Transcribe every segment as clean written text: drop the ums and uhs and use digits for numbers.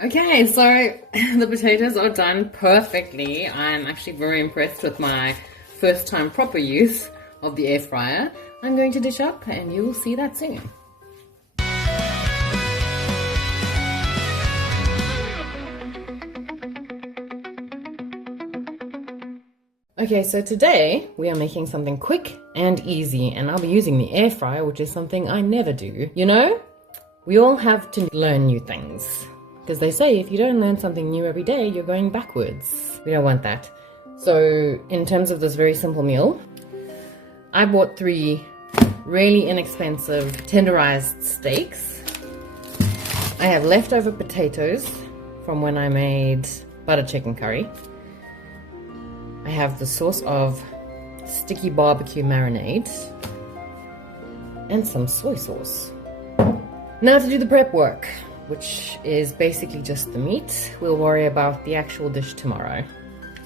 Okay, so the potatoes are done perfectly. I'm actually very impressed with my first time proper use of the air fryer. I'm going to dish up and you will see that soon. Okay, so today we are making something quick and easy, and I'll be using the air fryer, which is something I never do. You know, we all have to learn new things, because they say if you don't learn something new every day, you're going backwards. We don't want that. So in terms of this very simple meal, I bought 3 really inexpensive tenderized steaks. I have leftover potatoes from when I made butter chicken curry. I have the sauce of sticky barbecue marinade and some soy sauce. Now to do the prep work, which is basically just the meat. We'll worry about the actual dish tomorrow.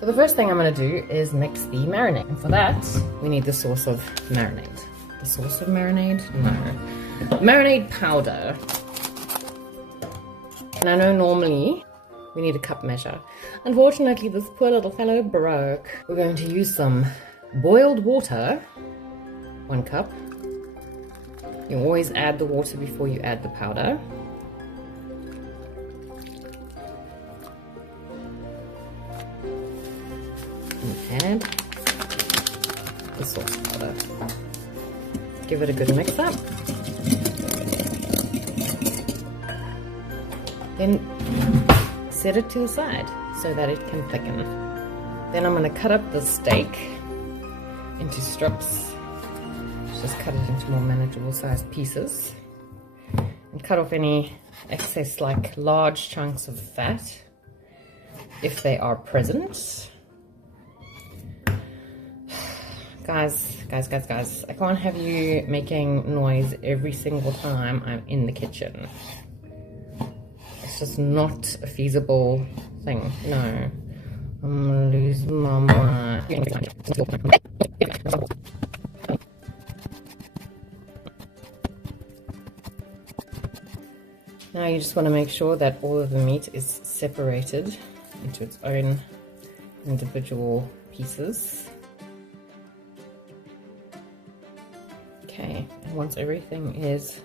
So the first thing I'm going to do is mix the marinade. And for that, we need the sauce of marinade. The sauce of marinade? No. Marinade powder. And I know normally we need a cup measure. Unfortunately, this poor little fellow broke. We're going to use some boiled water, 1 cup. You always add the water before you add the powder. And add the sauce powder. Give it a good mix up. Then set it to the side so that it can thicken. Then I'm going to cut up the steak into strips. Just cut it into more manageable sized pieces. And cut off any excess, like large chunks of fat, if they are present. Guys, I can't have you making noise every single time I'm in the kitchen. It's just not a feasible thing. No. I'm gonna lose my mind. Now you just want to make sure that all of the meat is separated into its own individual pieces. Okay, and once everything is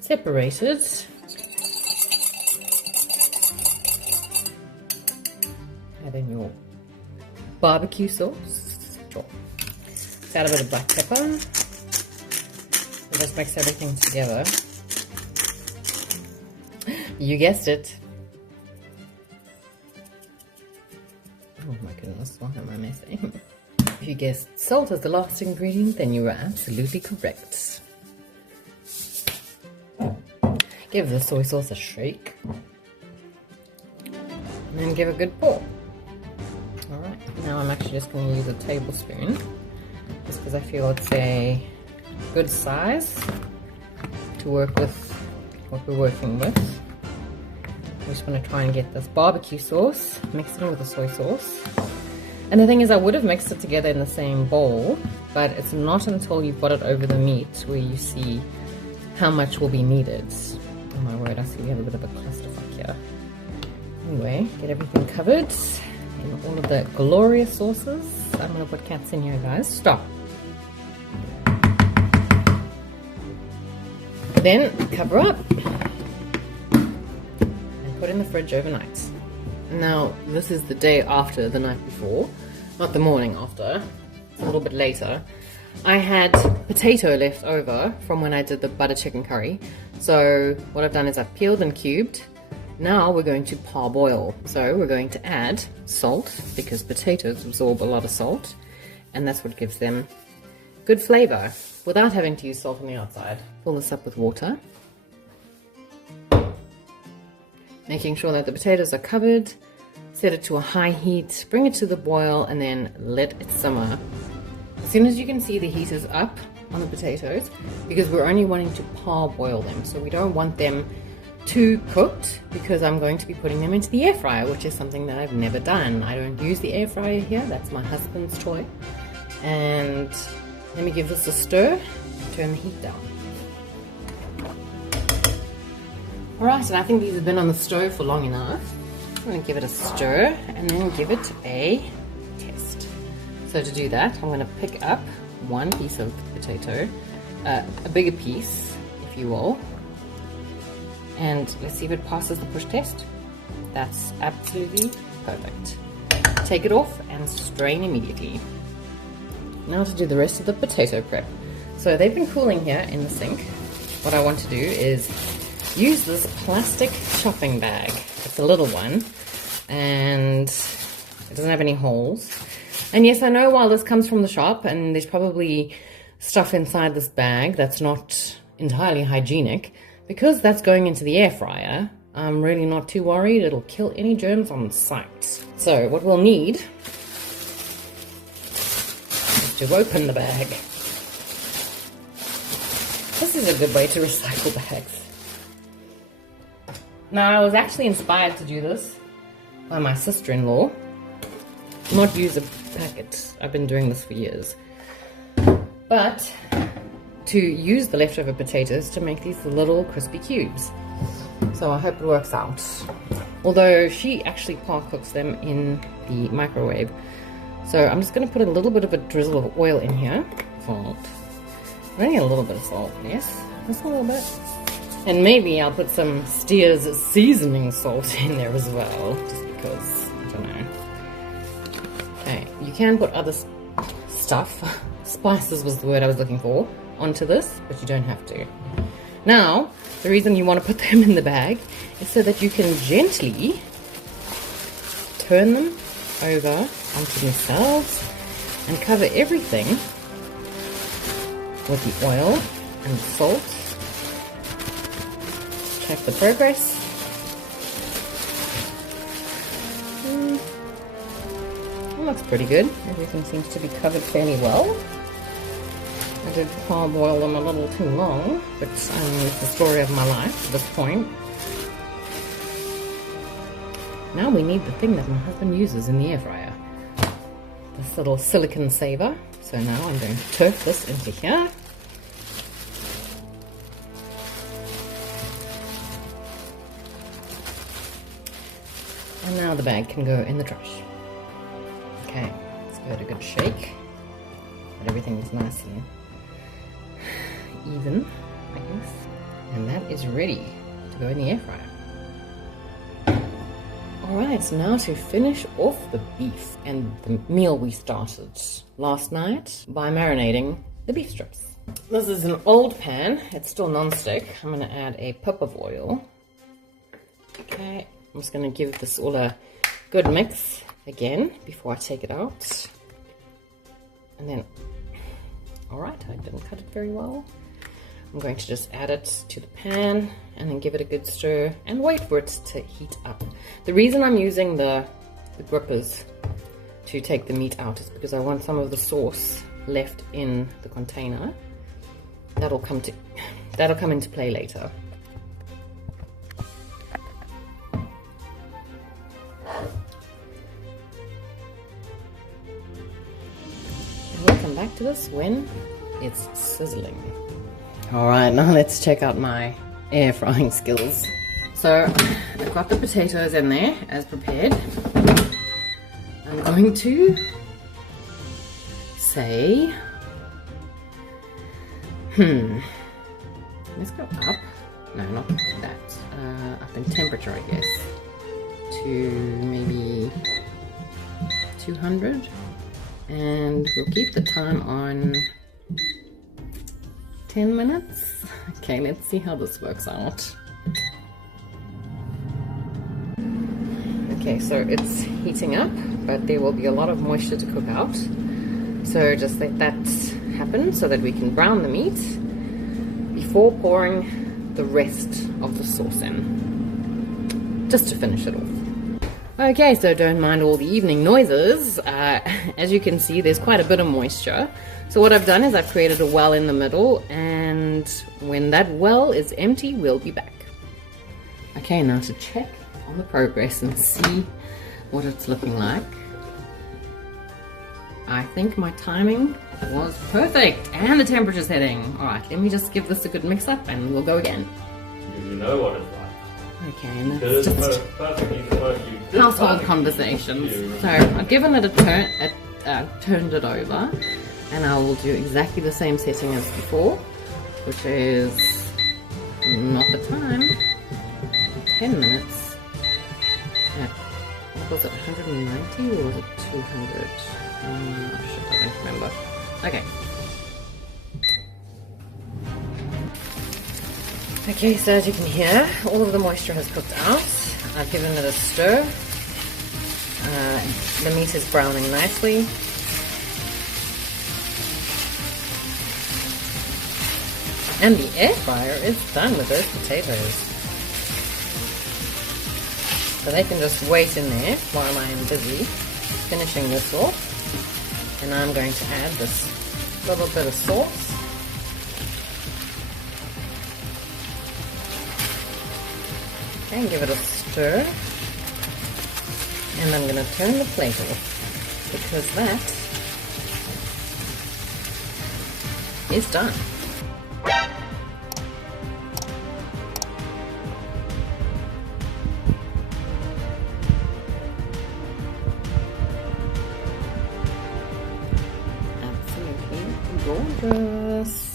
separated, add in your barbecue sauce. Sure. Add a bit of black pepper. And just mix everything together. You guessed it. Oh my goodness, what am I missing? If you guessed salt as the last ingredient, then you were absolutely correct. Give the soy sauce a shake. And then give a good pour. Alright, now I'm actually just going to use a tablespoon, just because I feel it's a good size to work with what we're working with. I'm just going to try and get this barbecue sauce mixed in with the soy sauce. And the thing is, I would have mixed it together in the same bowl, but it's not until you've got it over the meat where you see how much will be needed. Oh my word, I see we have a bit of a clusterfuck here. Anyway, get everything covered in all of the glorious sauces. I'm going to put cats in here, guys. Stop. Then cover up and put in the fridge overnight. Now, this is the day after the night before, not the morning after, it's a little bit later. I had potato left over from when I did the butter chicken curry. So what I've done is I've peeled and cubed. Now we're going to parboil. So we're going to add salt, because potatoes absorb a lot of salt, and that's what gives them good flavor without having to use salt on the outside. Fill this up with water, making sure that the potatoes are covered. Set it to a high heat, bring it to the boil, and then let it simmer. As soon as you can see the heat is up on the potatoes, because we're only wanting to parboil them, so we don't want them too cooked, because I'm going to be putting them into the air fryer, which is something that I've never done. I don't use the air fryer here, that's my husband's toy. And let me give this a stir, turn the heat down. Alright, and I think these have been on the stove for long enough. I'm going to give it a stir and then give it a test. So to do that, I'm going to pick up one piece of potato, a bigger piece, if you will, and let's see if it passes the push test. That's absolutely perfect. Take it off and strain immediately. Now to do the rest of the potato prep. So they've been cooling here in the sink. What I want to do is use this plastic chopping bag. It's a little one and it doesn't have any holes. And yes, I know while this comes from the shop and there's probably stuff inside this bag that's not entirely hygienic, because that's going into the air fryer, I'm really not too worried. It'll kill any germs on site. So what we'll need is to open the bag. This is a good way to recycle bags. Now, I was actually inspired to do this by my sister-in-law. Not use a packet. I've been doing this for years. But to use the leftover potatoes to make these little crispy cubes. So I hope it works out. Although she actually part cooks them in the microwave. So I'm just going to put a little bit of a drizzle of oil in here. Salt. Only a little bit of salt, yes. Just a little bit. And maybe I'll put some Steers seasoning salt in there as well. Just because, I don't know. Okay, you can put other stuff. Spices was the word I was looking for. Onto this, but you don't have to. Now, the reason you want to put them in the bag is so that you can gently turn them over onto themselves and cover everything with the oil and the salt. Check the progress. It looks pretty good. Everything seems to be covered fairly well. I did parboil them a little too long, but it's the story of my life at this point. Now we need the thing that my husband uses in the air fryer. This little silicone saver. So now I'm going to turf this into here. And now the bag can go in the trash. Okay, let's give it a good shake. But everything is nice and even, I guess. And that is ready to go in the air fryer. Alright, so now to finish off the beef and the meal we started last night by marinating the beef strips. This is an old pan, it's still non-stick. I'm going to add a pip of oil. Okay, I'm just going to give this all a good mix again before I take it out. And then, alright, I didn't cut it very well. I'm going to just add it to the pan and then give it a good stir and wait for it to heat up. The reason I'm using the grippers to take the meat out is because I want some of the sauce left in the container. That'll come into play later. And we'll come back to this when it's sizzling. Alright, now let's check out my air frying skills. So, I've got the potatoes in there as prepared. I'm going to say, let's go up. No, not that. Up in temperature, I guess. To maybe 200. And we'll keep the time on 10 minutes. Okay, let's see how this works out. Okay, so it's heating up, but there will be a lot of moisture to cook out. So just let that happen so that we can brown the meat before pouring the rest of the sauce in, just to finish it off. Okay, so don't mind all the evening noises. As you can see, there's quite a bit of moisture. So what I've done is I've created a well in the middle, and when that well is empty, we'll be back. Okay, now to check on the progress and see what it's looking like. I think my timing was perfect, and the temperature's heading. Alright, let me just give this a good mix up and we'll go again. You know what it's like. Okay, and that's just household conversations. So I've given it a turn, turned it over, and I will do exactly the same setting as before, which is not the time, 10 minutes at, what was it, 190 or was it 200? Shit, I don't remember. Okay. Okay, so as you can hear, all of the moisture has cooked out. I've given it a stir. The meat is browning nicely. And the air fryer is done with those potatoes. So they can just wait in there while I am busy finishing this off. And I'm going to add this little bit of sauce. And give it a stir, and I'm going to turn the plate off because that is done. Absolutely gorgeous.